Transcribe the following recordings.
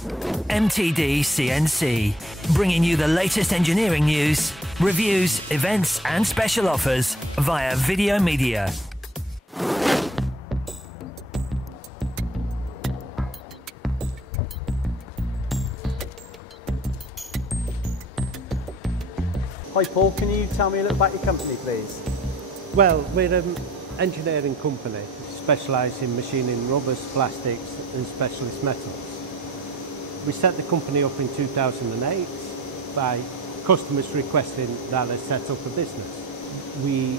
MTD CNC, bringing you the latest engineering news, reviews, events and special offers via video media. Hi Paul, can you tell me a little about your company please? Well, we're an engineering company specialised in machining rubbers, plastics and specialist metals. We set the company up in 2008 by customers requesting that I set up a business. We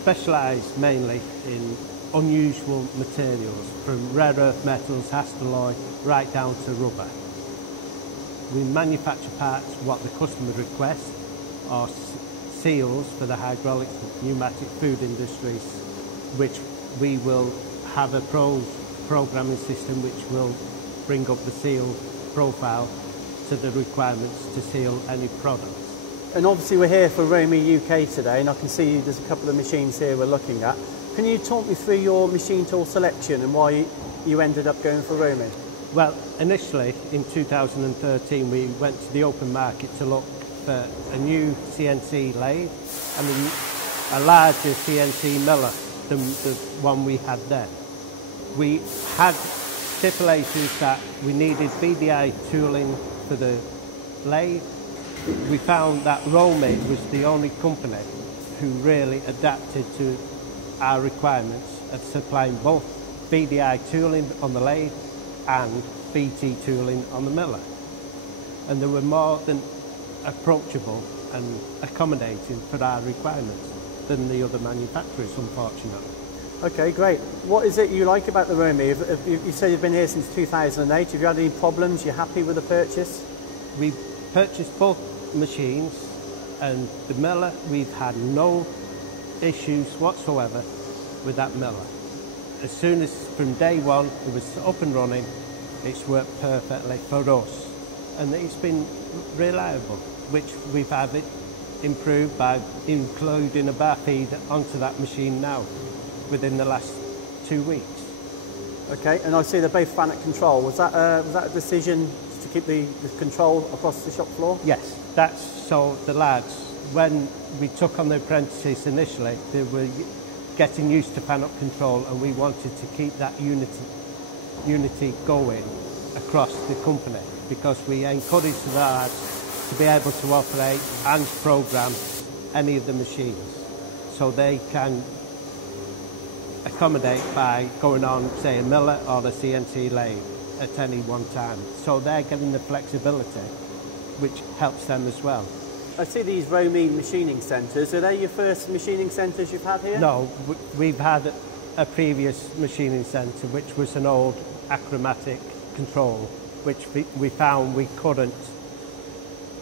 specialise mainly in unusual materials, from rare earth metals, hastelloy, right down to rubber. We manufacture parts what the customer requests, or seals for the hydraulic pneumatic food industries, which we will have a programming system which will bring up the seal profile to the requirements to seal any products. And obviously we're here for Romi UK today, and I can see there's a couple of machines here we're looking at. Can you talk me through your machine tool selection and why you ended up going for Romi? Well, initially in 2013 we went to the open market to look for a new CNC lathe and a larger CNC miller than the one we had then. We had stipulations that we needed BDI tooling for the lathe. We found that Romi was the only company who really adapted to our requirements of supplying both BDI tooling on the lathe and BT tooling on the miller. And they were more than approachable and accommodating for our requirements than the other manufacturers, unfortunately. Okay, great. What is it you like about the Romi? You said you've been here since 2008. Have you had any problems? You're happy with the purchase? We purchased both machines, and the miller, we've had no issues whatsoever with that miller. As soon as from day one it was up and running, it's worked perfectly for us, and it's been reliable, which we've had it improved by including a bar feed onto that machine now within the last 2 weeks. Okay, and I see they're both FANUC control. Was that a decision to keep the control across the shop floor? Yes, that's so the lads, when we took on the apprentices initially, they were getting used to FANUC control, and we wanted to keep that unity going across the company, because we encourage the lads to be able to operate and program any of the machines, so they can accommodate by going on, say, a miller or a CNC lathe at any one time. So they're getting the flexibility, which helps them as well. I see these Romi machining centres. Are they your first machining centres you've had here? No, we've had a previous machining centre, which was an old achromatic control, which we found we couldn't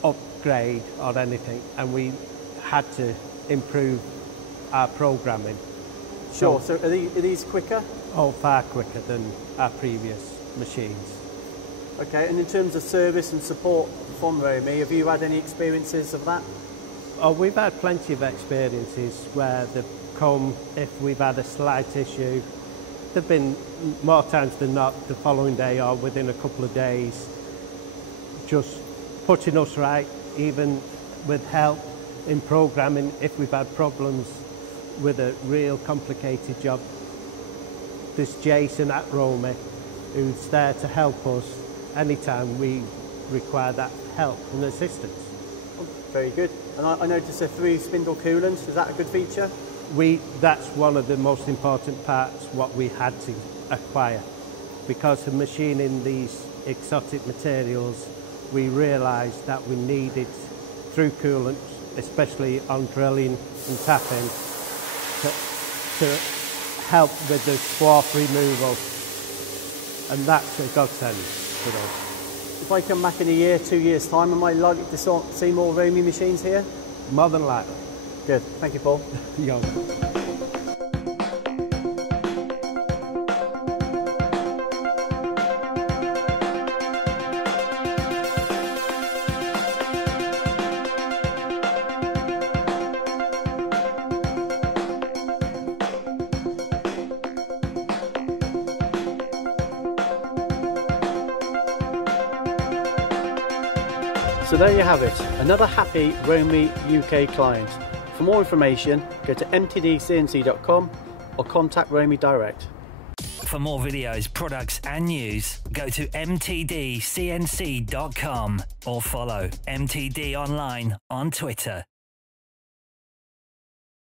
upgrade or anything, and we had to improve our programming. Sure, so are these quicker? Oh, far quicker than our previous machines. Okay, and in terms of service and support from Romi, have you had any experiences of that? Oh, we've had plenty of experiences where they've come if we've had a slight issue. They've been more times than not the following day or within a couple of days, just putting us right, even with help in programming if we've had problems with a real complicated job. There's Jason at Romi who's there to help us anytime we require that help and assistance. Oh, very good. And I noticed a 3-spindle coolant. Is that a good feature? That's one of the most important parts what we had to acquire. Because of machining these exotic materials, we realised that we needed through coolant, especially on drilling and tapping, to help with the swarf removal, and that's a godsend for us. If I come back in a year, 2 years' time, am I likely to see more Romi machines here? More than likely. Good. Thank you, Paul. You're welcome. So there you have it, another happy Romi UK client. For more information, go to mtdcnc.com or contact Romi direct. For more videos, products and news, go to mtdcnc.com or follow MTD Online on Twitter.